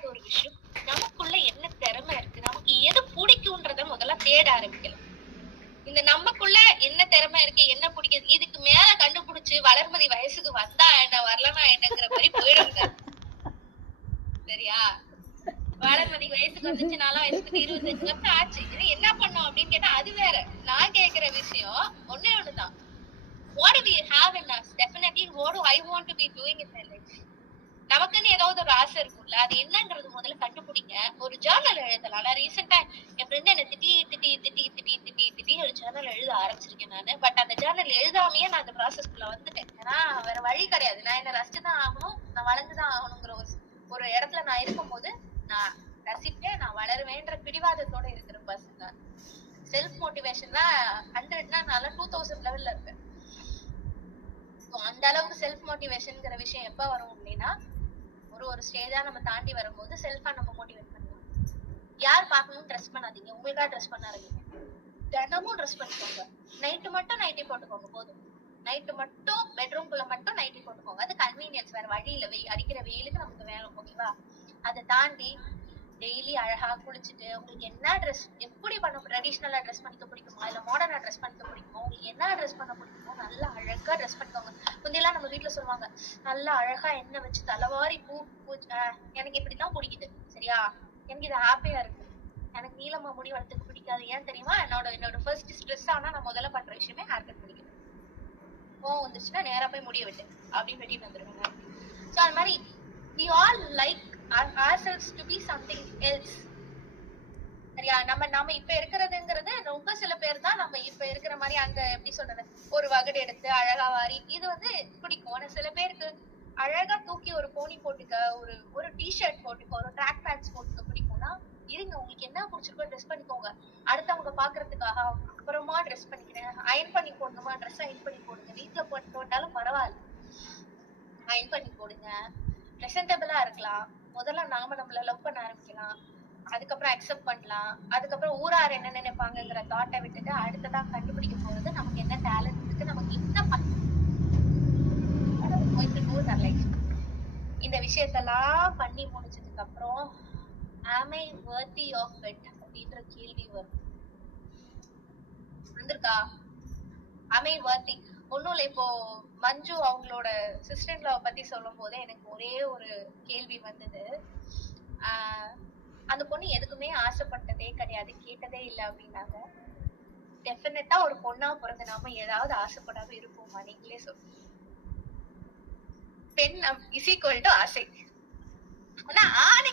ரெண்டாவது ஒரு விஷயம், நமக்குள்ள என்ன திறமை இருக்கு, நமக்கு எது பிடிக்கும்ன்றத முதல்ல தேட ஆரம்பிக்கலாம். இந்த நமக்குள்ள என்ன திறமை இருக்கு, என்ன பிடிக்குது, இதுக்கு மேல கண்டுபிடிச்சு வளர்மதி வயசுக்கு வந்தா என்ன, வரலனா என்னங்கிற மாதிரி போயிடுங்க. சரியா? வளர்மதி வயசுக்கு வந்துச்சு, 4 வயசுக்கு 25 வருஷம் ஆச்சு. இது என்ன பண்ணோம் அப்படின்னு கேட்டா அது வேற. நான் கேக்குற விஷயம் ஒண்ணே ஒண்ணுதான். What do we have in us? Definitely, what do I want to be doing in my life? நமக்குன்னு ஏதாவது ஒரு ஆசை இருக்கும்ல, அது என்னங்கிறது முதல்ல கண்டுபிடிங்க. ஒரு ஜர்னல் எழுதலாம். நான் ரீசெண்டா என் ஃப்ரெண்ட் என்ன திட்டி திட்டி திட்டி திட்டி திட்டி திட்டி ஒரு ஜர்னல் எழுத ஆரம்பிச்சிருக்கேன் நானு. பட் அந்த ஜர்னல் எழுதாமையே நான் அந்த ப்ராசஸ்க்குள்ள வந்துட்டேன். ஏன்னா வேற வழி கிடையாது. நான் என்ன ரசிச்சுதான் ஆகணும், நான் வளர்ந்துதான் ஆகணுங்கிற ஒரு இடத்துல நான் இருக்கும்போது நான் ரசிப்பேன், நான் வளருவேன்ற பிடிவாதத்தோட இருக்கிற பர்சன் தான். செல்ஃப் மோட்டிவேஷன்னா 100னா நான் 2000 லெவல்ல இருப்பேன். அந்த அளவுக்கு செல்ஃப் மோட்டிவேஷன்ங்கிற விஷயம் எப்ப வரும் அப்படின்னா, ஒரு ஸ்டேஜா நம்ம தாண்டி வரும்போது செல்ஃபா நம்ம மோட்டிவேட் பண்ணலாம். யார் பார்க்கணும் ட்ரெஸ் பண்ணாதீங்க, உங்களுக்கா ட்ரெஸ் பண்ண ஆரம்பிங்க. தினமும் ட்ரெஸ் பண்ணிக்கோங்க. நைட்டு மட்டும் நைட்டி போட்டுக்கோங்க போதும். நைட்டு மட்டும் பெட்ரூம்குள்ள மட்டும் நைட்டி போட்டுக்கோங்க. அது கன்வீனியன்ஸ், வேற வழி இல்ல. அடிக்கிற வெயிலுக்கு நமக்கு வேணும், ஓகேவா? அதை தாண்டி டெய்லி அழகா குளிச்சுட்டு உங்களுக்கு என்ன ட்ரெஸ், எப்படி பண்ண ட்ரெடிஷ்னலா ட்ரெஸ் பண்ணிக்க பிடிக்குமா, இல்ல மாடர்னா ட்ரெஸ் பண்ணிக்க பிடிக்குமோ, உங்களுக்கு என்ன ட்ரெஸ் பண்ண பிடிக்குமோ நல்லா அழகா ட்ரெஸ் பண்ணிக்கோங்க. முந்தையெல்லாம் நம்ம வீட்டுல சொல்லுவாங்க, நல்லா அழகா எண்ணெய் வச்சு தலைவாரி பூ எனக்கு இப்படித்தான் பிடிக்குது. சரியா? எனக்கு இது ஹாப்பியா இருக்கு. எனக்கு நீளமா முடி வளர்த்துக்க பிடிக்காது. ஏன் தெரியுமா? என்னோட ஃபர்ஸ்ட் ஸ்ட்ரெஸ் ஆனா நான் முதல்ல பண்ற விஷயமே ஹேர் கட் பண்ணிக்கணும். கோவம் வந்துச்சுன்னா நேரா போய் முடிய விட்டு அப்படின்னு வெட்டிட்டு வந்துருவாங்க. சோ அது மாதிரி we all like ourselves to be something else. சரியா? நம்ம இப்ப இருக்கிறதுங்கிறது ரொம்ப சில பேர் தான் நம்ம இப்ப இருக்கிற மாதிரி அங்க எப்படி சொல்றது, ஒரு வகுடு எடுத்து அழகா வாரி இது பிடிக்கும். ஆனா சில பேருக்கு அழகா தூக்கி ஒரு போனி போட்டுக்க, ஒரு டிஷர்ட் போட்டுக்க, ஒரு ட்ராக் பேண்ட்ஸ் போட்டுக்க பிடிக்கும்னா இருங்க, உங்களுக்கு என்ன பிடிச்சிருக்கோ ட்ரெஸ் பண்ணிக்கோங்க. அடுத்தவங்க பாக்குறதுக்காக அப்புறமா ட்ரெஸ் பண்ணிக்கிறேன், அயன் பண்ணி போடுங்கம்மா, ட்ரெஸ் அயன் பண்ணி போடுங்க, வீட்டுல போட்டு போட்டாலும் பரவாயில்ல, அயன் பண்ணி போடுங்க. பிரசன்டபிளா இருக்கலாம். முதல்ல நாம நம்மள லவ் பண்ண ஆரம்பிக்கலாம், அதுக்கப்புறம் அக்செப்ட் பண்ணலாம். அதுக்கப்புறம் ஊரார் என்ன நினைப்பாங்கிற தாட்டை விட்டுட்டு அடுத்ததா கண்டுபிடிக்க போறது நமக்கு என்ன டேலண்ட் இருக்கு, நமக்கு என்ன இந்த விஷயத்தெல்லாம் பண்ணி முடிச்சதுக்கு அப்புறம் am I worthy of it அப்படின்ற கேள்வி வந்திருக்கா? am I worthy? ஒண்ணும் இல்ல, இப்போ மஞ்சு அவங்களோட சிஸ்டர்-இன்-லா பத்தி சொல்லும் போது எனக்கு ஒரே ஒரு கேள்வி வந்தது. அந்த பொண்ணு எதுக்குமே ஆசைப்பட்டதே கிடையாது, கேட்டதே இல்லை அப்படின்னாங்க. டெஃபினட்டா ஒரு பொண்ணா பிறந்து நாம ஏதாவது ஆசைப்படாம இருப்போமா? நீங்களே சொல்லுங்க. பெண் இஸ் ஈக்குவல் டு ஆசை. ஆனா ஆணை